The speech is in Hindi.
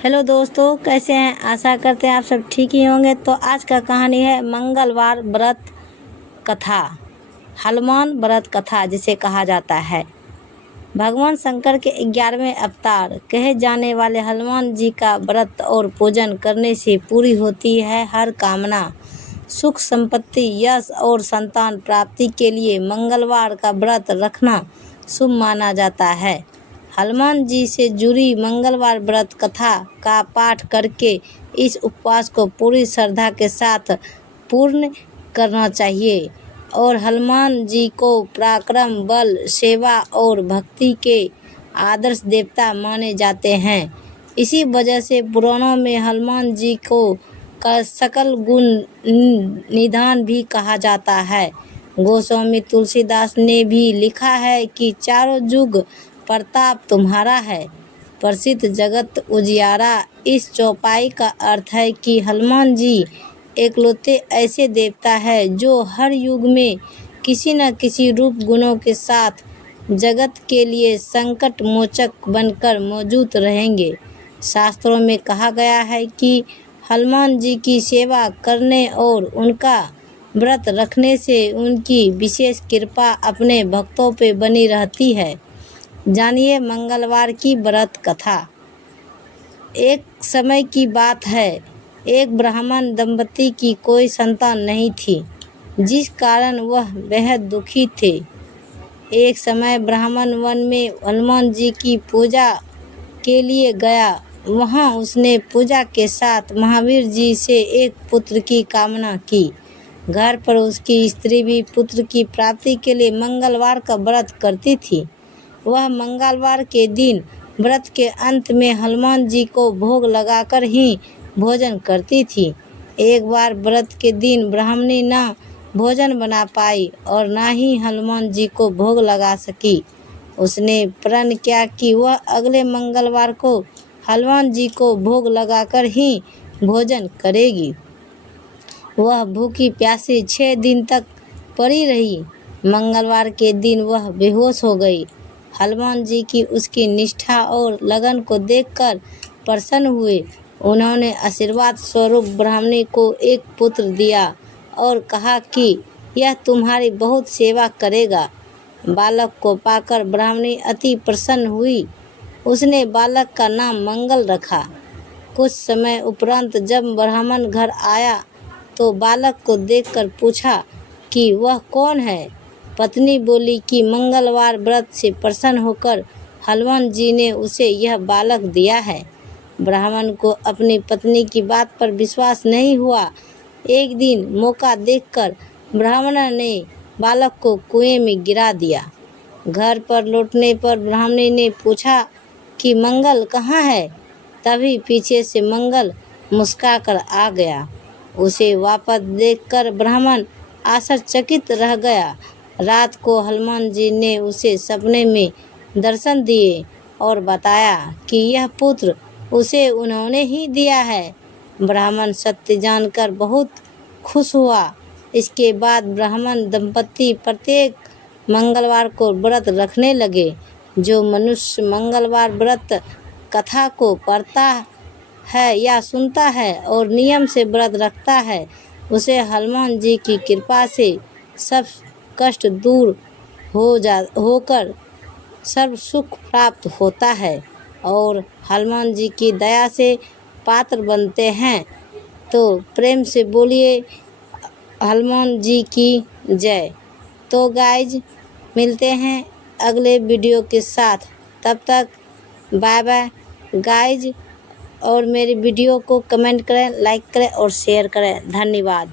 हेलो दोस्तों, कैसे हैं? आशा करते हैं आप सब ठीक ही होंगे। तो आज का कहानी है मंगलवार व्रत कथा, हनुमान व्रत कथा जिसे कहा जाता है। भगवान शंकर के 11वें अवतार कहे जाने वाले हनुमान जी का व्रत और पूजन करने से पूरी होती है हर कामना। सुख, संपत्ति, यश और संतान प्राप्ति के लिए मंगलवार का व्रत रखना शुभ माना जाता है। हनुमान जी से जुड़ी मंगलवार व्रत कथा का पाठ करके इस उपवास को पूरी श्रद्धा के साथ पूर्ण करना चाहिए और हनुमान जी को पराक्रम, बल, सेवा और भक्ति के आदर्श देवता माने जाते हैं। इसी वजह से पुराणों में हनुमान जी को का सकल गुण निधान भी कहा जाता है। गोस्वामी तुलसीदास ने भी लिखा है कि चारों युग प्रताप तुम्हारा है, प्रसिद्ध जगत उजियारा। इस चौपाई का अर्थ है कि हनुमान जी एकलौते ऐसे देवता है जो हर युग में किसी न किसी रूप गुणों के साथ जगत के लिए संकट मोचक बनकर मौजूद रहेंगे। शास्त्रों में कहा गया है कि हनुमान जी की सेवा करने और उनका व्रत रखने से उनकी विशेष कृपा अपने भक्तों पे बनी रहती है। जानिए मंगलवार की व्रत कथा। एक समय की बात है, एक ब्राह्मण दंपति की कोई संतान नहीं थी, जिस कारण वह बेहद दुखी थे। एक समय ब्राह्मण वन में हनुमान जी की पूजा के लिए गया। वहां उसने पूजा के साथ महावीर जी से एक पुत्र की कामना की। घर पर उसकी स्त्री भी पुत्र की प्राप्ति के लिए मंगलवार का व्रत करती थी। वह मंगलवार के दिन व्रत के अंत में हनुमान जी को भोग लगाकर ही भोजन करती थी। एक बार व्रत के दिन ब्राह्मणी न भोजन बना पाई और न ही हनुमान जी को भोग लगा सकी। उसने प्रण किया कि वह अगले मंगलवार को हनुमान जी को भोग लगाकर ही भोजन करेगी। वह भूखी प्यासी 6 दिन तक पड़ी रही। मंगलवार के दिन वह बेहोश हो गई। हनुमान जी की उसकी निष्ठा और लगन को देखकर प्रसन्न हुए। उन्होंने आशीर्वाद स्वरूप ब्राह्मणी को एक पुत्र दिया और कहा कि यह तुम्हारी बहुत सेवा करेगा। बालक को पाकर ब्राह्मणी अति प्रसन्न हुई। उसने बालक का नाम मंगल रखा। कुछ समय उपरांत जब ब्राह्मण घर आया तो बालक को देखकर पूछा कि वह कौन है। पत्नी बोली कि मंगलवार व्रत से प्रसन्न होकर हनुमान जी ने उसे यह बालक दिया है। ब्राह्मण को अपनी पत्नी की बात पर विश्वास नहीं हुआ। एक दिन मौका देखकर ब्राह्मण ने बालक को कुएं में गिरा दिया। घर पर लौटने पर ब्राह्मणी ने पूछा कि मंगल कहाँ है। तभी पीछे से मंगल मुस्कुराकर आ गया। उसे वापस देखकर ब्राह्मण आश्चर्यचकित रह गया। रात को हनुमान जी ने उसे सपने में दर्शन दिए और बताया कि यह पुत्र उसे उन्होंने ही दिया है। ब्राह्मण सत्य जानकर बहुत खुश हुआ। इसके बाद ब्राह्मण दंपति प्रत्येक मंगलवार को व्रत रखने लगे। जो मनुष्य मंगलवार व्रत कथा को पढ़ता है या सुनता है और नियम से व्रत रखता है, उसे हनुमान जी की कृपा से सब कष्ट दूर होकर सर्व सुख प्राप्त होता है और हनुमान जी की दया से पात्र बनते हैं। तो प्रेम से बोलिए हनुमान जी की जय। तो गाइज मिलते हैं अगले वीडियो के साथ, तब तक बाय बाय गाइज। और मेरी वीडियो को कमेंट करें, लाइक करें और शेयर करें। धन्यवाद।